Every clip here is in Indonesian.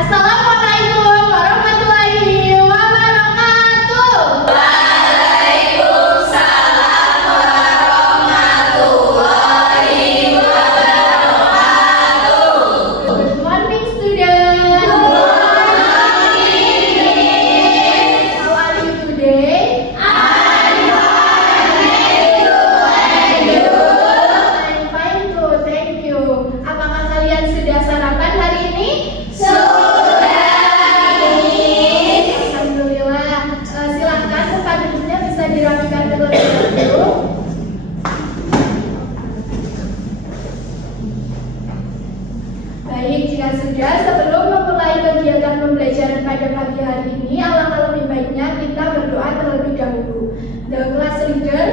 Assalamualaikum warahmatullahi wabarakatuh. Waalaikumsalam warahmatullahi wabarakatuh. Good morning, students. Good morning. How are you today? I'm I'm fine too, thank you. Apakah kalian sudah sarapan hari ini? Alhamdulillah. Silakan tempat duduknya bisa dirapikan terlebih dahulu. Baik, jika sudah, sebelum memulai kegiatan pembelajaran pada pagi hari ini, alangkah lebih baiknya kita berdoa terlebih dahulu. The class leader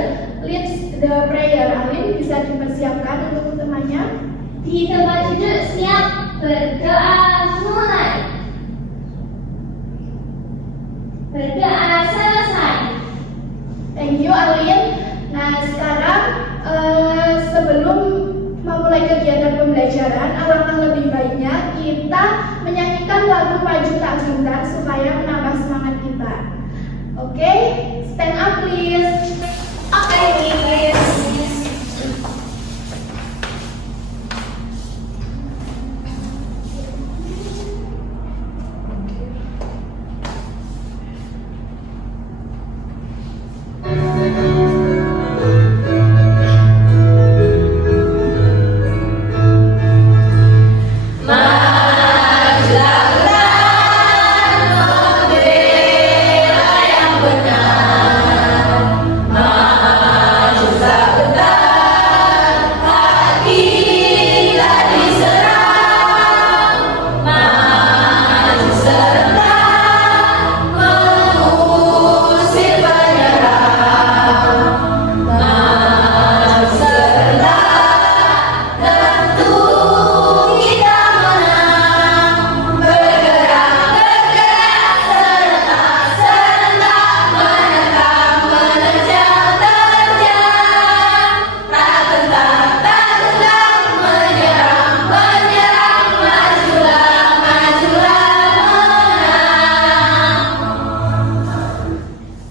leads the prayer. Alin bisa dipersiapkan untuk temannya. Di tempat duduk siap, berdoa mulai. Berdoa selesai. Thank you, Alin. Nah, sekarang sebelum memulai kegiatan pembelajaran, alangkah lebih baiknya kita menyanyikan lagu Maju Tak Gentar supaya menambah semangat kita. Oke, stand up please. Oke, Miss.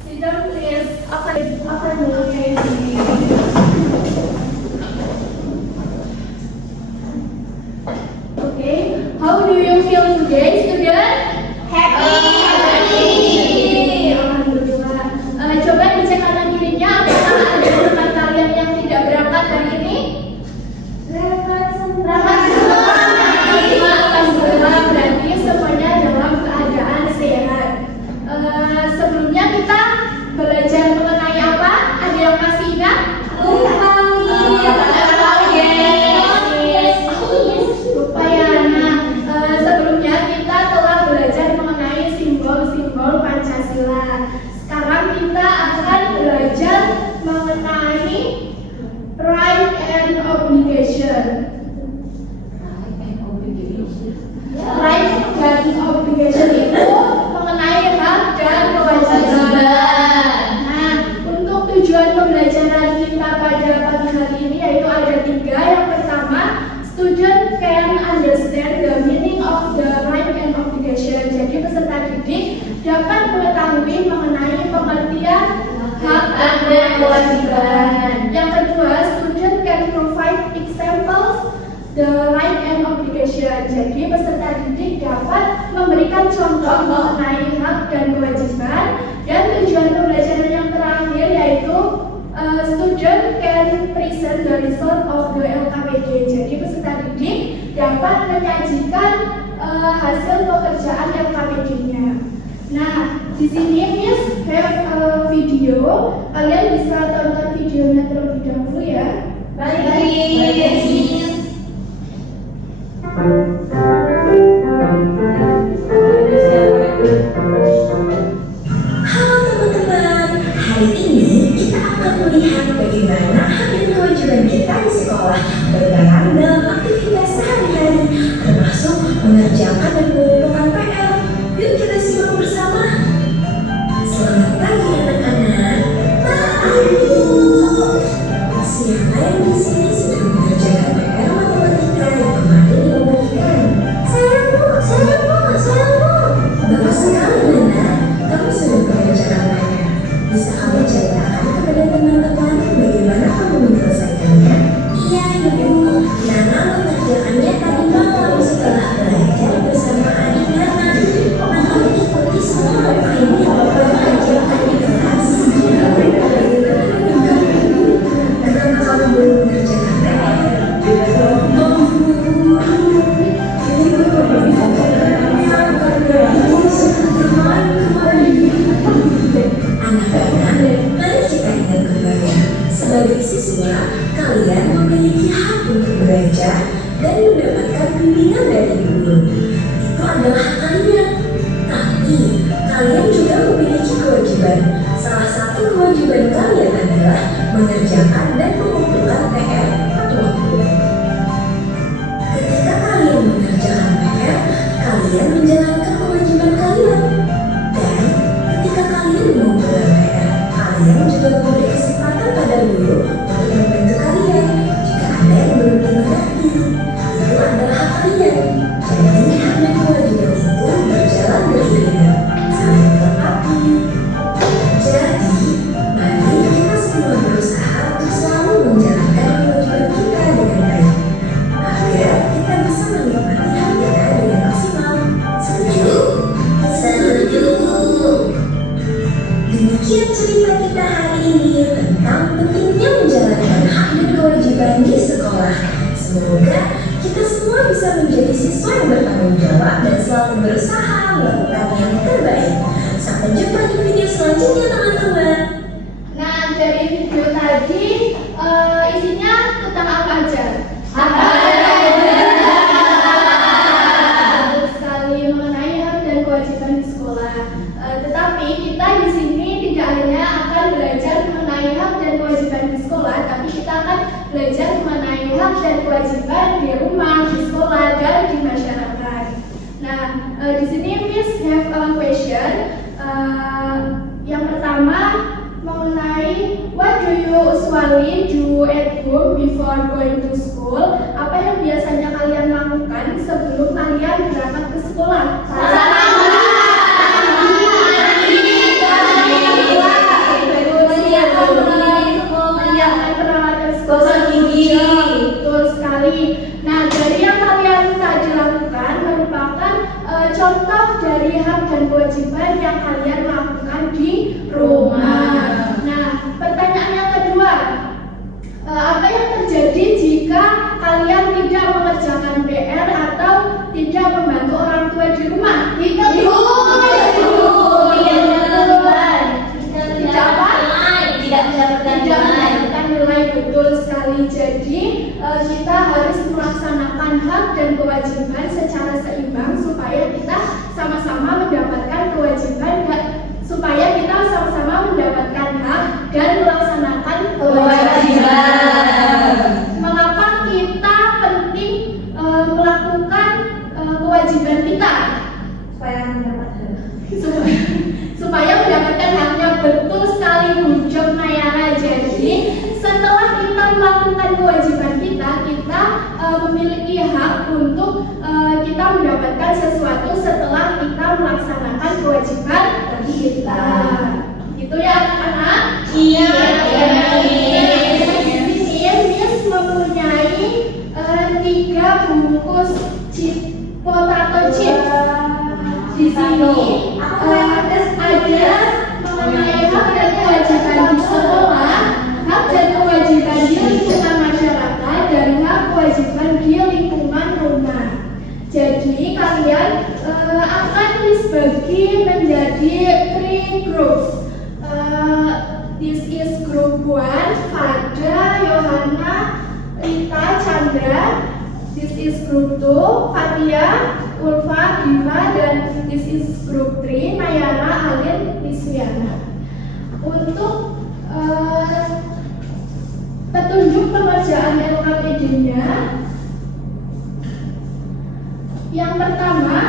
Sit down please. Apa dulu kayak gini. Okay, how do you feel today, student? Alhamdulillah. Coba dicek kanan kirinya, apakah ada teman kalian yang tidak berangkat hari ini? Berangkat semua. Alhamdulillah, berarti semuanya dalam keadaan sehat. Sebelumnya kita belajar mengenai apa? Ada yang masih ingat? Lupa ya. Nah, sebelumnya kita telah belajar mengenai simbol-simbol Pancasila. Sekarang kita akan belajar mengenai right and obligation. Right dan obligation itu mengenai hak dan kewajiban. Nah, untuk tujuan pembelajaran kita pada pagi hari ini yaitu ada 3. Yang pertama, student can understand the meaning of the right and obligation. Jadi peserta didik dapat mengetahui mengenai pengertian hak dan kewajiban. Yang kedua, student can provide examples the right and obligation. Jadi peserta didik dapat memberikan contoh mengenai hak dan kewajiban. Dan tujuan pembelajaran yang terakhir yaitu student can present the result of the LKPD. Jadi peserta didik dapat menyajikan hasil pekerjaan LKPD-nya. Nah, di sini Miss have a video. Kalian bisa tonton videonya terlebih dahulu ya. Baik. Halo teman-teman, hari ini kita akan melihat bagaimana hak dan kewajiban kita di sekolah berperan dalam aktivitas sehari-hari, termasuk mengerjakan dan mengumpulkan PR. Yuk kita simak bersama. Selamat pagi anak-anak. Siapa yang di sini sedang mengerjakan PR? dan mendapatkan bimbingan dari guru. Itu adalah hak kalian. Tapi kalian juga memiliki kewajiban. Salah satu kewajiban kalian adalah mengerjakan dan mengumpulkan PR tepat waktu. Ketika kalian mengerjakan PR, kalian menjalankan kewajiban kalian. Dan ketika kalian mengumpulkan PR, kalian juga memberi kesempatan pada guru untuk membantu kalian jika ada yang belum dimengerti. Itu adalah hak kalian. Jadi hak dan kewajiban itu berjalan beriringan, saling melengkapi. Jadi, mari kita semua berusaha untuk selalu menjalankan kewajiban kita dengan baik, agar kita bisa menikmati hak kita dengan maksimal. Setuju? Setuju. Demikian cerita kita hari ini tentang pentingnya menjalankan hak dan kewajiban di sekolah. Semoga kita semua bisa menjadi siswa yang bertanggung jawab dan selalu berusaha melakukan yang terbaik. Sampai jumpa di video selanjutnya, teman-teman. Nah, dari video tadi isinya tentang apa aja? Betul sekali, mengenai hak dan kewajiban di sekolah. Tetapi kita di sini tidak hanya akan belajar mengenai hak dan kewajiban di sekolah, tapi kita akan belajar mengenai hak dan kewajiban di rumah, di sekolah, dan di masyarakat. Nah, di sini Miss have a question. Yang pertama mengenai what do you usually do at home before going to school? Apa yang biasanya kalian lakukan sebelum kalian berangkat ke sekolah? Betul sekali. Nah, dari yang kalian tadi lakukan merupakan contoh dari hak dan kewajiban yang kalian lakukan di rumah. Nah, pertanyaan yang kedua, apa yang terjadi jika kalian tidak mengerjakan PR atau tidak membantu orang tua di rumah? Tidak mendapatkan nilai. Betul sekali. Jadi kita harus melaksanakan hak dan kewajiban secara seimbang supaya kita sama-sama mendapatkan kewajiban supaya kita sama-sama mendapatkan hak dan melaksanakan kewajiban. Mengapa kita penting melakukan kewajiban kita? Supaya mendapatkan haknya. Betul sekali, good job Nayara. Jadi setelah kita melakukan kewajiban kita memiliki hak untuk kita mendapatkan sesuatu setelah kita melaksanakan kewajiban kita. Gitu ya anak-anak? Iya. Miss mempunyai 3 bungkus potato chips. Di sini ada mengenai hak dan kewajiban di sekolah, hak dan kewajiban di lingkungan masyarakat, dan hak kewajiban di lingkungan rumah. Jadi kalian akan dibagi menjadi 3 groups. This is group 1, Fada, Yohana, Rita, Chandra. This is group 2, Fatia, Ulfa, Diva, dan this is group 3, Nayara, Alin, Liswiana. Untuk petunjuk pengerjaan LKPD-nya, yang pertama,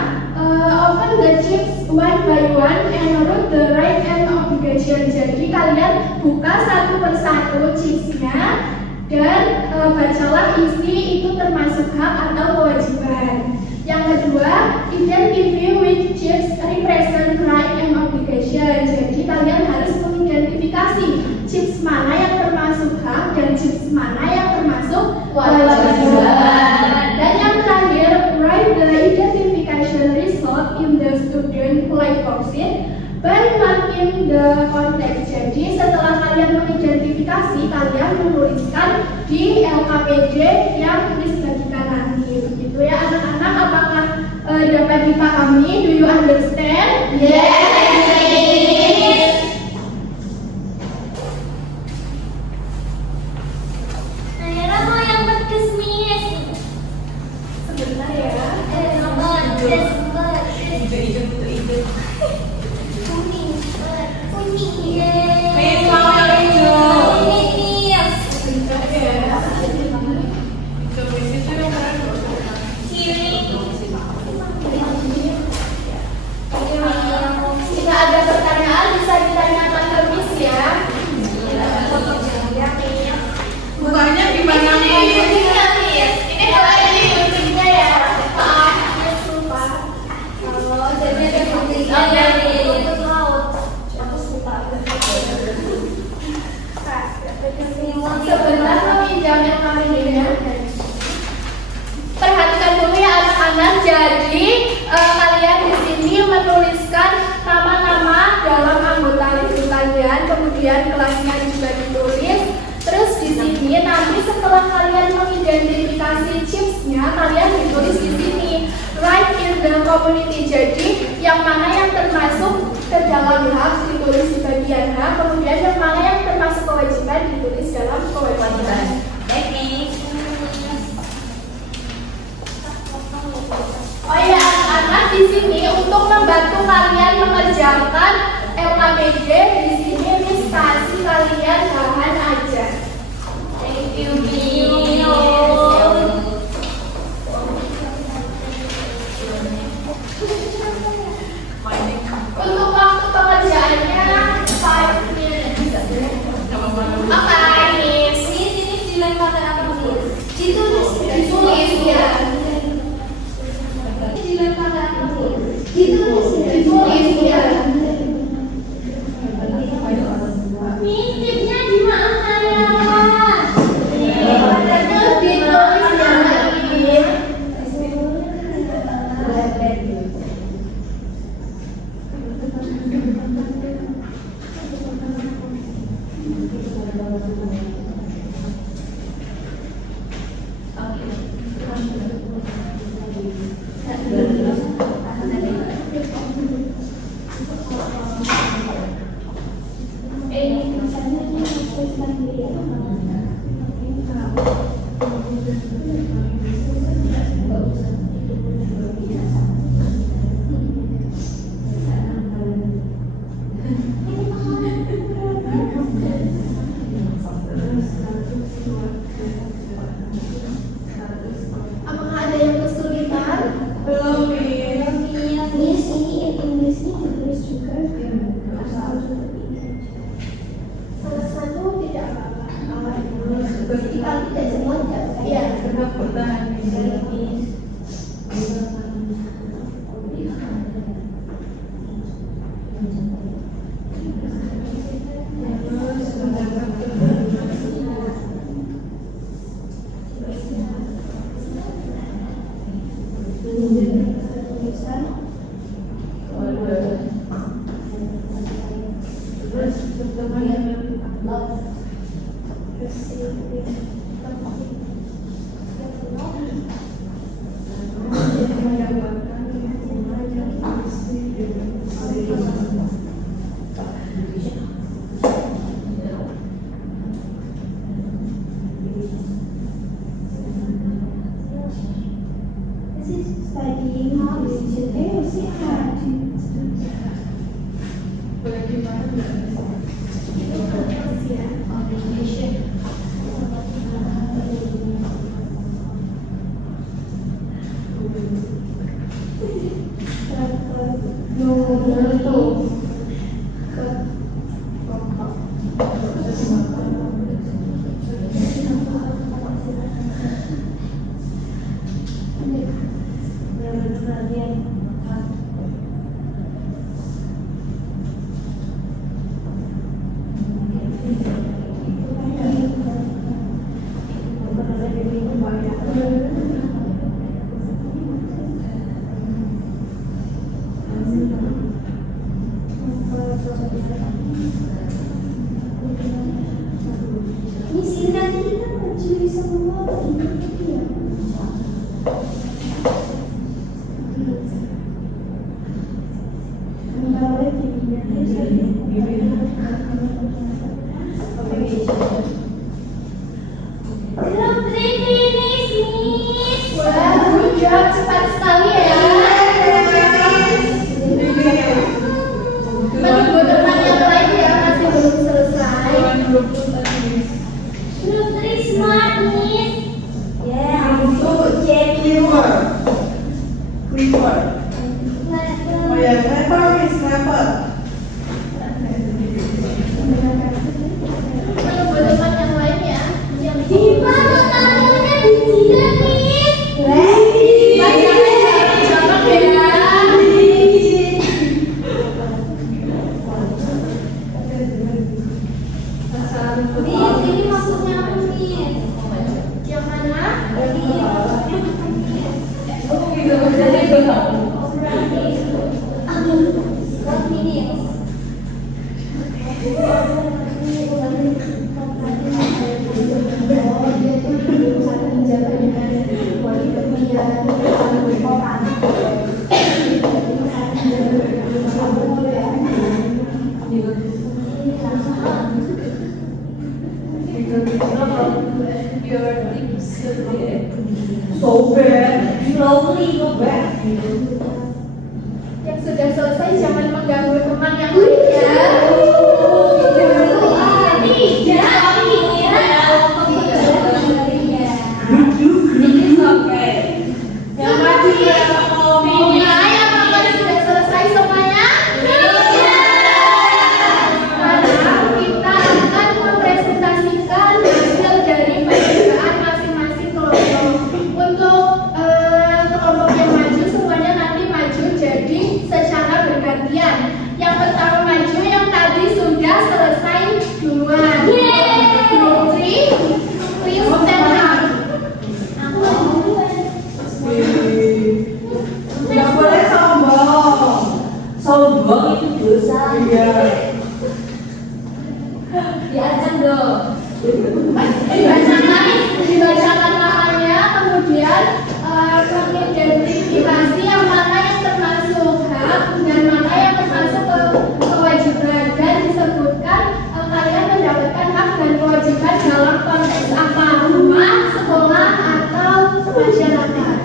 open the chips one by one and root the right and obligation. Jadi kalian buka satu persatu chipsnya dan bacalah isi itu termasuk hak atau kewajiban. Yang kedua, identify which chips represent right and obligation. Jadi kalian harus mengidentifikasi chips mana yang termasuk hak dan chips mana yang termasuk kewajiban. Dan yang terakhir, write the identification result in the student play worksheet by marking the context. Jadi setelah kalian mengidentifikasi, kalian menuliskan di LKPD yang dibagikan nanti. Begitu ya anak-anak, apakah dapat dipahami? Do you understand? Yes. Nayara mau yang pedes, Miss. ada sumber. Kuning. Kuning. Yeay. Mau yang hijau. Kuning nih. Jika ada pertanyaan bisa ditanyakan ke Miss ya. Bukanya gimana nih? Ini kalau ini guntingnya ya. Maaf, Miss lupa. Oh, jadi ada putih. Oh, iya, iya. Rumput laut. Aku suka. Sebentar meminjam yang kami ini. Perhatikan dulu ya anak-anak. Jadi kalian di sini menuliskan nama-nama dalam anggota list kalian, kemudian kelasnya juga ditulis. Terus di sini nanti setelah kalian mengidentifikasi chipsnya, kalian ditulis di sini right in the community. Jadi yang mana yang termasuk ke dalam hak ditulis di bagian hak, kemudian yang mana yang termasuk kewajiban ditulis dalam kewajiban. Oh ya anak-anak, di sini untuk membantu kalian mengerjakan LKPD, di sini Miss kasih kalian bahan aja. Thank you, Bio. Untuk waktu pengerjaannya 5 minutes. Oke, Miss. Ini dilempar apa nih? Ditulis ya. Dilempar apa nih? Ditulis ya. Tipnya di mana ya? Ditulis ya lagi. Apakah ada yang kesulitan? Belum nih. Miss, ini Inggrisnya ditulis juga. Salah satu tidak apa-apa. Jadi kalau tidak semua tidak apa-apa. Iya. Sudah pertahan ini. This is studying how decision A or C hard. Miss, ini nanti kita mencuri semua ini ya. So bad. Slowly go back. Yang sudah selesai jangan mengganggu teman yang lainnya. Yang maju ya, Mulai apakah sudah selesai semuanya? Sekarang kita akan mempresentasikan hasil dari percobaan masing-masing kelompok. Untuk kelompok yang maju semuanya nanti maju jadi secara bergantian. Yang pertama maju yang tadi sudah selesai duluan. Group 3, please stand up. nggak boleh sombong. Sombong itu dosa. Iya. Diancam dong. Dibacakan namanya, kemudian mengidentifikasi yang mana yang termasuk hak dan mana yang termasuk kewajiban, dan disebutkan kalian mendapatkan hak dan kewajiban dalam konteks apa, rumah, sekolah, atau masyarakat.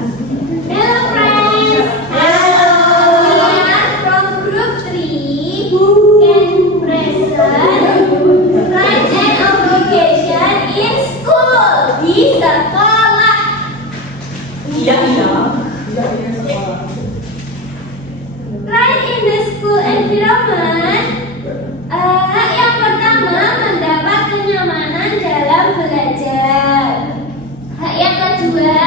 Hello friends. Hello. We are from group 3 who can present rights and obligation in school. Di sekolah. Iya. Sekolah. Right in the school environment. Hak yang pertama mendapat kenyamanan dalam belajar. Hak yang kedua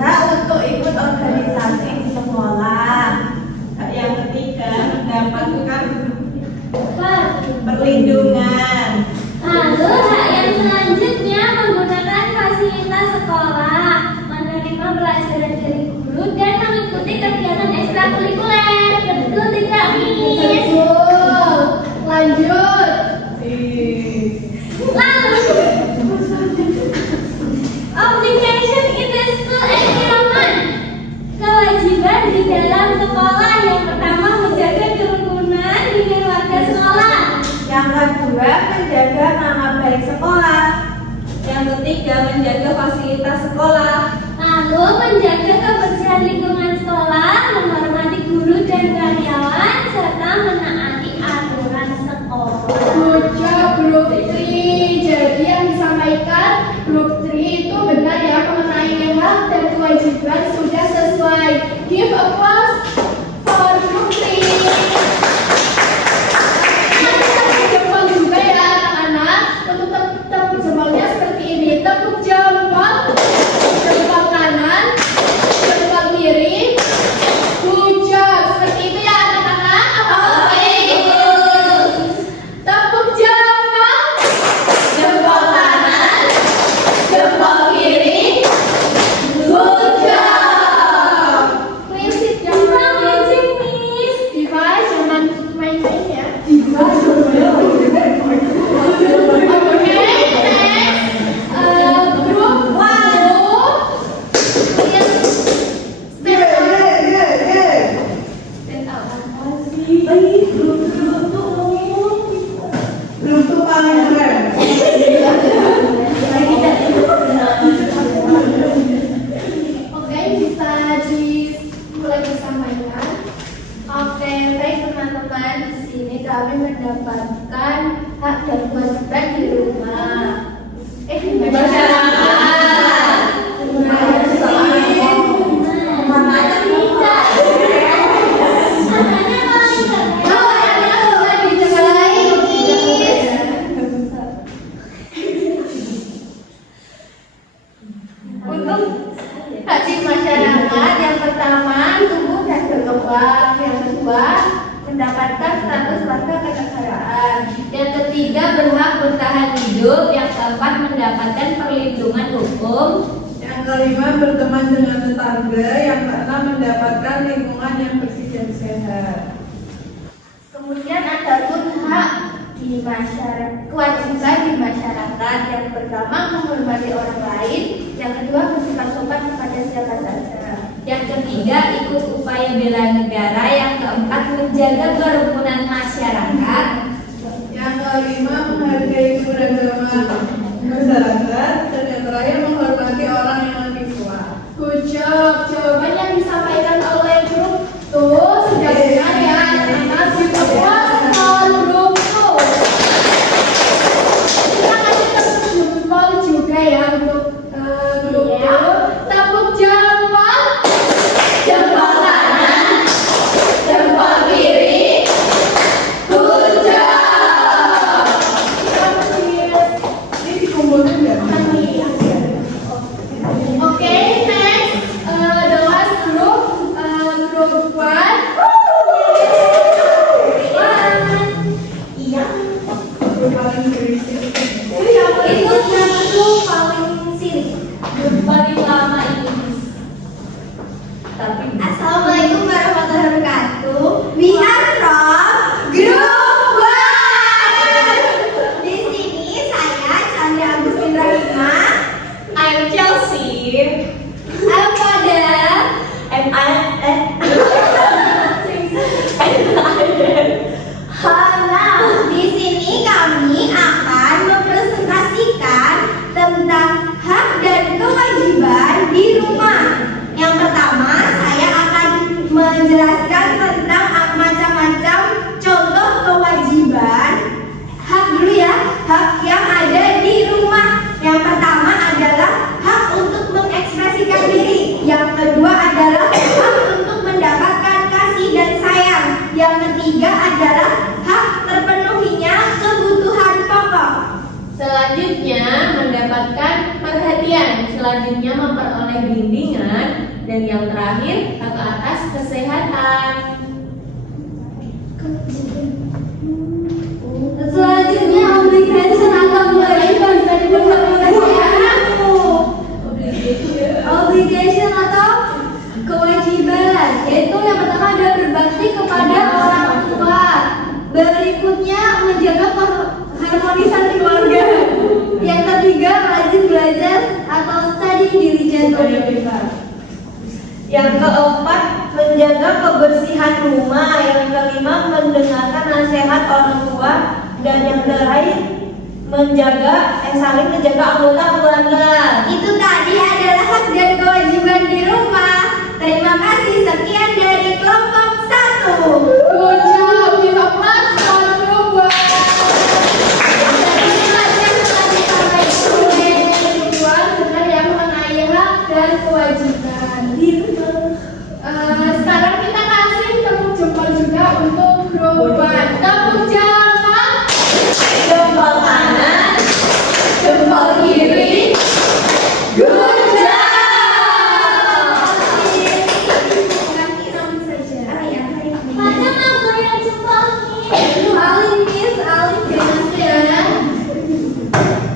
Hak untuk ikut organisasi di sekolah. Hak yang ketiga mendapatkan perlindungan. lalu hak yang selanjutnya menggunakan fasilitas sekolah, menerima pelajaran dari guru dan mengikuti kegiatan ekstrakurikuler. Betul tidak, Miss? Betul. Lanjut. Lalu obligation in the school environment. Kewajiban di dalam sekolah yang pertama menjaga kerukunan dengan warga sekolah. Yang kedua menjaga nama baik sekolah. Yang ketiga menjaga fasilitas sekolah. Lalu menjaga kebersihan lingkungan sekolah, menghormati guru dan karyawan, serta menaati aturan sekolah. Good job, Group 3. Jadi yang disampaikan Group 3 itu benar ya, mengenai hak dan kewajiban sudah sesuai. Give applause for Group 3. Nanti tepuk jempol juga ya anak-anak. Untuk tepuk jempolnya seperti ini. Tepuk jempol, jempol kanan, jempol kiri. Good job. Seperti itu ya anak-anak. Oke. Tepuk jempol, jempol kanan, jempol kiri. Good job. Please sit down. Amazing, Miss. Diva, jangan main-main ya. Diva, Oke, next. Group 1. Please stand up. Belum tuh paling keren. Oke, bisa dimulai bersamanya. Oke, baik teman-teman, di sini kami mendapatkan hak dan kewajiban di rumah. Di masyarakat. Mana tidak? Mana paling keren? Oh, ada boleh diceritain, please. Untuk hak di masyarakat, yang pertama tumbuh dan berkembang, yang kedua mendapatkan status warga kenegaraan, Yang ketiga berhak bertahan hidup. Yang keempat mendapatkan perlindungan hukum. Yang kelima berteman dengan tetangga. Yang keenam mendapatkan lingkungan yang bersih dan sehat. Kemudian ada pun hak di masyarakat, kewajiban di masyarakat. Yang pertama menghormati orang lain, yang kedua bersikap sopan kepada siapa saja, Yang ketiga, ikut upaya bela negara. Yang keempat, menjaga kerukunan masyarakat. Yang kelima, menghargai keberagaman masyarakat. Dan yang terakhir, menghormati orang yang lebih tua. Good job. Jawaban yang disampaikan oleh grup tuh sudah benar ya. Terima kasih grup tuh. Kita kasih tepuk jempol juga ya untuk grup tuh. Tepuk jempol, jempol kanan, jempol kiri. Good job. Ini dikumpulkan nggak? Okay, next, the last group, group one. Iya, Paling berisik. itu yang paling sirik, paling lama ini. Tapi Assalamualaikum warahmatullahi wabarakatuh. We are from Group One. Di sini saya Chandra Agustin Rahima. I'm Chelsea. I'm Fada. And Nah, di sini kami akan mempresentasikan tentang hak dan kewajiban di rumah. Yang pertama, saya akan menjelaskan tentang macam-macam contoh kewajiban hak dulu ya, hak yang ada di rumah. Yang pertama adalah hak untuk mengekspresikan diri. Yang kedua adalah hak untuk mendapatkan kasih dan sayang. Yang ketiga adalah hak terpenuhinya kebutuhan pokok. selanjutnya mendapatkan perhatian, selanjutnya memperoleh bimbingan, dan yang terakhir hak atas kesehatan. Selanjutnya obligation atau kewajiban dari obligation atau kewajiban, yaitu yang pertama adalah berbakti kepada orang tua. Berikutnya menjaga harmonisasi keluarga. Yang ketiga rajin belajar atau study diligent. Yang keempat, menjaga kebersihan rumah. Yang kelima, mendengarkan nasihat orang tua. Dan yang terakhir, saling menjaga anggota keluarga. Itu tadi adalah hak dan kewajiban di rumah. Terima kasih, sekian dari kelompok 1. Good job, give a plus for group one. Jadi pelajaran telah disampaikan oleh group one benar yang mengenai hak dan kewajiban. Sekarang kita kasih tepuk jempol juga untuk group one. Tepuk jempol, jempol kanan, jempol kiri. Good job. Mana mau goyang jempolnya? Alin Miss, Alin Miss ya.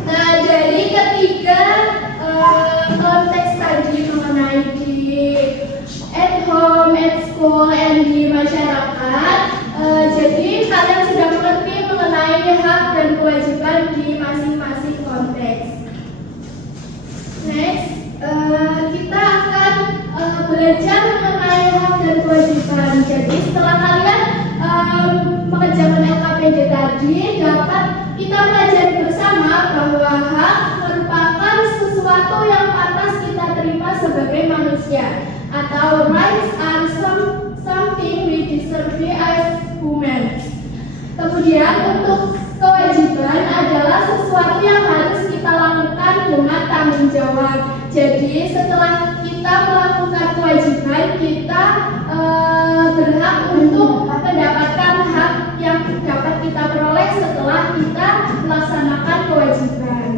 Nah, jadi ketika konteks tadi mengenai di at home, at school, and di masyarakat, jadi kalian sudah mengerti mengenai hak dan kewajiban di masing-masing konteks. Next, kita akan belajar mengenai hak dan kewajiban. Jadi setelah kalian mengerjakan LKPD tadi, dapat kita pelajari bersama bahwa hak merupakan sesuatu yang pantas kita terima sebagai manusia, atau rights are something we deserve as humans. Kemudian untuk kewajiban adalah sesuatu yang harus kita lakukan dengan tanggung jawab. Jadi setelah kita melakukan kewajiban, kita berhak untuk mendapatkan hak yang dapat kita peroleh setelah kita melaksanakan kewajiban.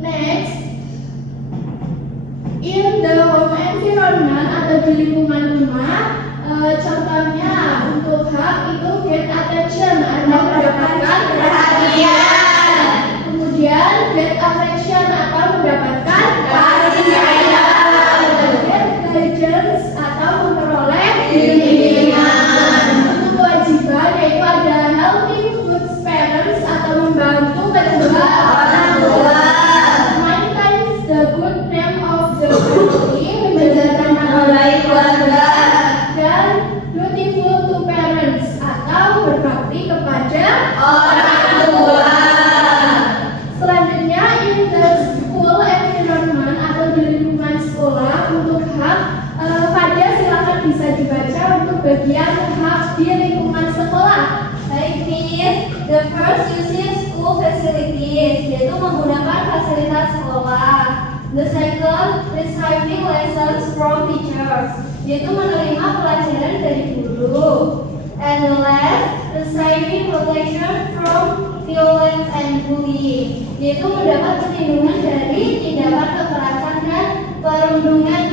Next, in the home environment atau di lingkungan rumah, contohnya untuk hak itu get attention atau mendapatkan perhatian. Kemudian get affection atau mendapatkan kasih sayang. Get guidance atau memperoleh bimbingan. Untuk kewajiban sekolah. Untuk hak, Fadia silakan bisa dibaca untuk bagian hak di lingkungan sekolah. Baik, Miss. The first using school facilities, yaitu menggunakan fasilitas sekolah. The second, receiving lessons from teachers, yaitu menerima pelajaran dari guru. And the last, receiving protection from violence and bullying, yaitu mendapat perlindungan dari tindakan kekerasan dan perundungan.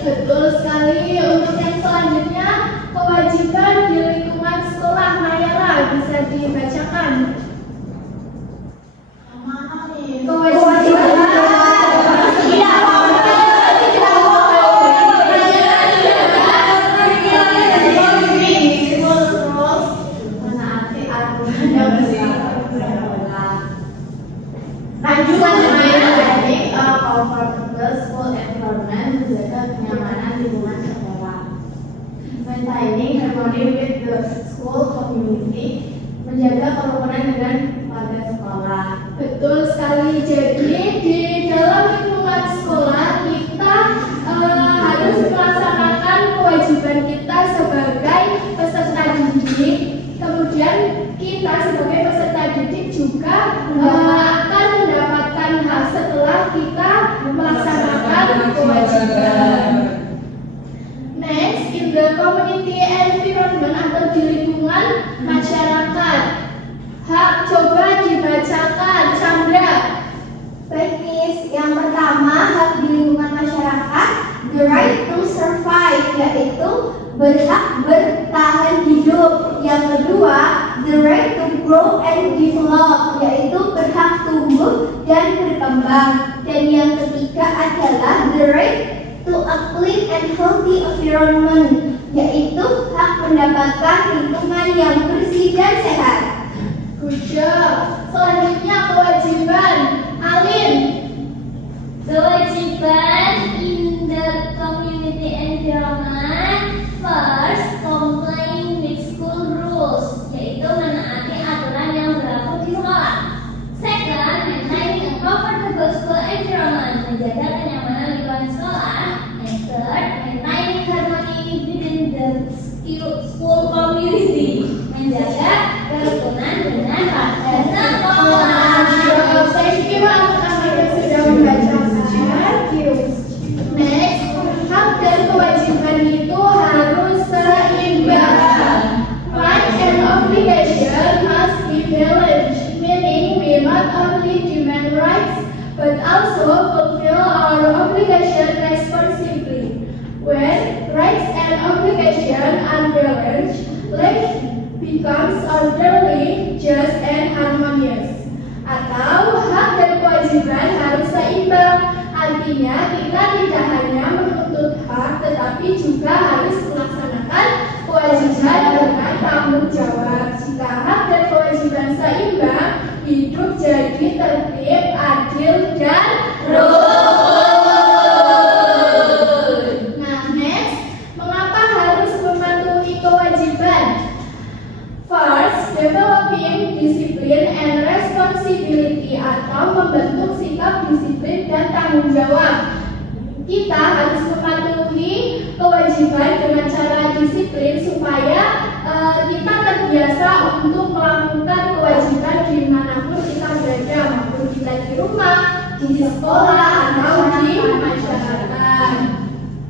Betul sekali. Untuk yang selanjutnya, kewajiban di lingkungan sekolah. Nayara, bisa dibacakan. Kewajiban. School environment, menjaga kenyamanan lingkungan sekolah. Maintaining harmony with the school community, menjaga kerukunan dengan warga sekolah. Betul sekali. Jadi di dalam lingkungan sekolah kita harus melaksanakan kewajiban kita sebagai peserta didik. Kemudian kita sebagai peserta didik juga akan mendapatkan hak setelah kita melaksanakan kewajiban. Next, in the community environment atau di lingkungan masyarakat. Hak, coba dibacakan, Chandra. Baik, Miss. Yang pertama, hak di lingkungan masyarakat, the right to survive, yaitu berhak bertahan hidup. Yang kedua, the right to grow and develop, yaitu berhak tumbuh dan berkembang. Dan yang ketiga adalah the right to a clean and healthy environment, yaitu hak mendapatkan lingkungan yang bersih dan sehat. Good job. Selanjutnya kewajiban. Alin. Kewajiban in the community environment. First, complying with school rules, yaitu menaati aturan yang berlaku di sekolah. Second, maintaining a comfortable school environment, menjaga kenyamanan lingkungan sekolah. And third, maintaining harmony within the school community, menjaga kerukunan dengan warga sekolah. Thank you anak-anak yang sudah membacakan. Next, hak dan kewajiban itu harus seimbang. Rights and obligation must be balanced, meaning we not only demand rights but also fulfill our obligation responsibly. When rights and obligation are balanced, life becomes orderly, just and harmonious. Atau hak dan kewajiban harus seimbang. Artinya kita tidak hanya menuntut hak, tetapi juga harus melaksanakan kewajiban dengan tanggung jawab. Jika hak dan kewajiban seimbang, hidup jadi tertib, adil, dan rukun. Nah, next, mengapa harus mematuhi kewajiban? First, developing discipline and responsibility, atau membentuk sikap disiplin dan tanggung jawab. Kita harus mematuhi kewajiban dengan cara disiplin supaya kita terbiasa untuk melakukan kewajiban dimanapun kita berada, maupun kita di rumah, di sekolah, atau di masyarakat.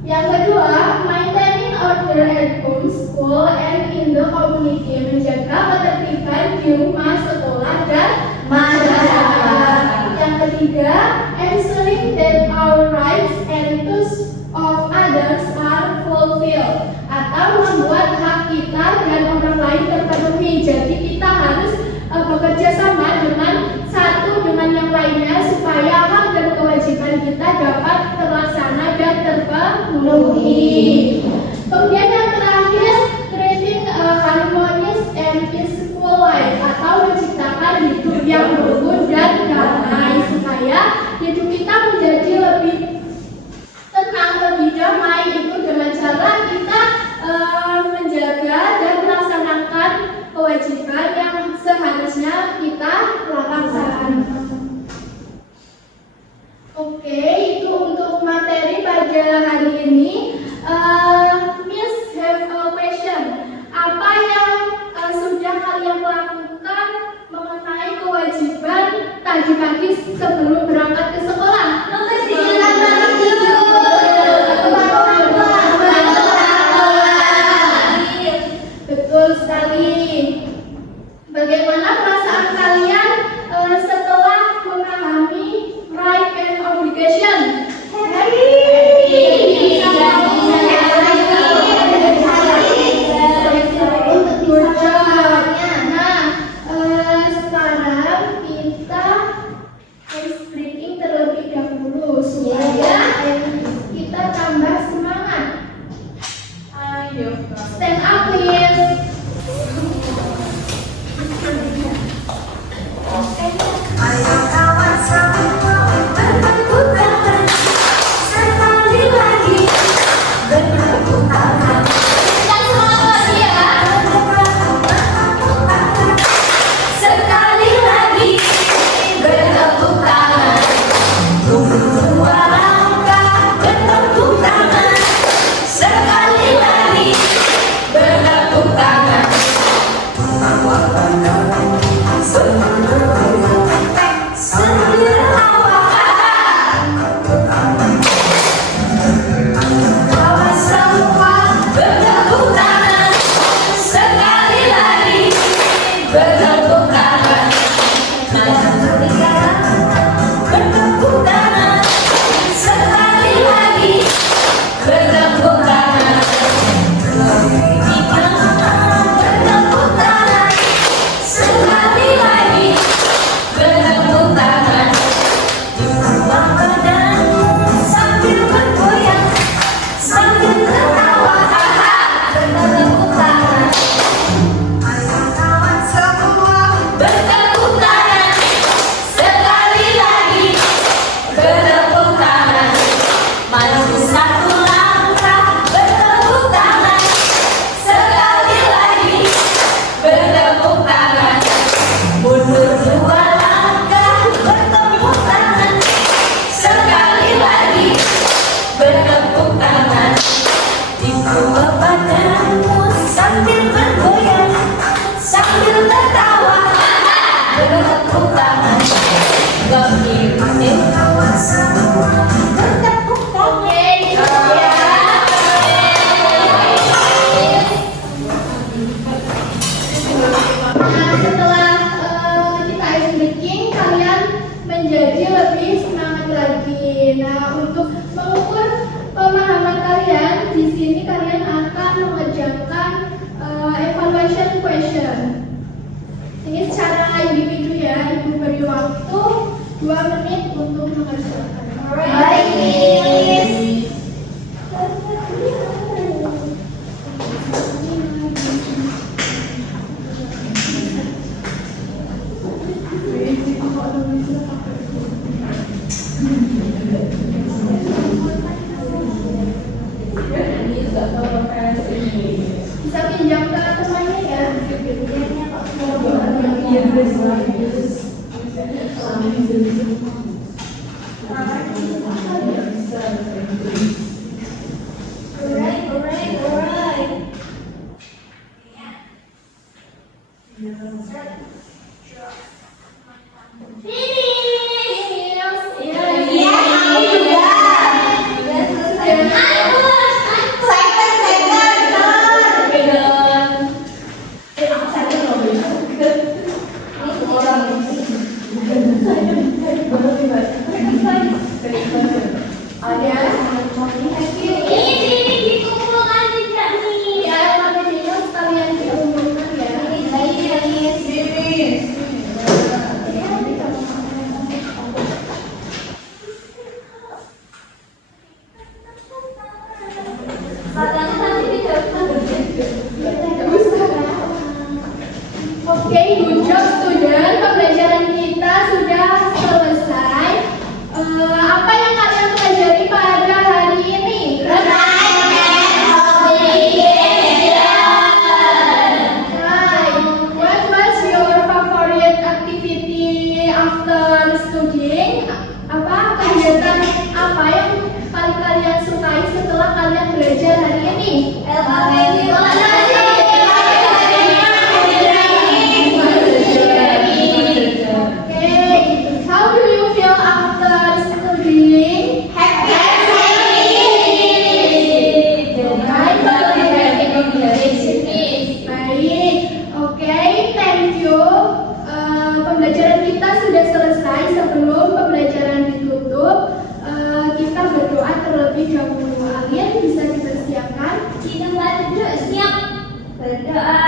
Yang kedua, maintaining order at home, school, and in the community, menjaga ketertiban di rumah, sekolah, dan masyarakat. Yang ketiga, ensuring that our rights and those of others are fulfilled, atau membuat hak kita dan orang lain terpenuhi. Jadi kita harus bekerja sama dengan satu dengan yang lainnya supaya hak dan kewajiban kita dapat terlaksana dan terpenuhi. Kemudian yang terakhir, creating a harmonious and peaceful life, atau menciptakan hidup yang rukun dan damai supaya hidup kita menjadi lebih tenang, lebih damai. Itu dengan cara kita menjaga dan melaksanakan kewajiban yang seharusnya kita laksanakan. Oke, itu untuk materi pagi pada hari ini, Miss have a question. Apa yang sudah kalian lakukan mengenai kewajiban tadi pagi sebelum berangkat ke sekolah? Betul sekali. Bagaimana perasaan kalian setelah memahami right and obligation? Sekarang kita ice breaking terlebih dahulu supaya kita tambah semangat. Ayo. Stand up please. Ayo kawan semua bertepuk tangan, sekali lagi bertepuk tangan. Dan semangat lagi ya. Sekali lagi bertepuk tangan. Dua langkah bertepuk tangan. Sekali lagi bertepuk tangan. Sambil awak kawan semua bertepuk tangan. Sekali lagi bertepuk tangan. Bertepuk tangan. Sekali lagi bertepuk tangan. Bertepuk tangan. Sekali lagi bertepuk tangan. Dua badan sambil bergoyang, sambil tertawa, bertepuk tangan. Ayo kawan semua bertepuk tangan. Sekali lagi bertepuk tangan. Maju satu langkah bertepuk tangan. Sekali lagi bertepuk tangan. Mundur dua langkah bertepuk tangan. Sekali lagi bertepuk tangan. Dua badanmu sambil bergoyang, sambil tertawa, bertepuk tangan. Bagi kawan semua bertepuk tangan. Nah, setelah kita ice breaking, kalian menjadi lebih semangat lagi. Nah, untuk mengukur pemahaman kalian, di sini kalian akan mengerjakan evaluation question. Ini secara individu ya, Ibu beri waktu 2 menit untuk mengerjakan. Baik, Miss. Bisa pinjam ke temannya ya. Berdoa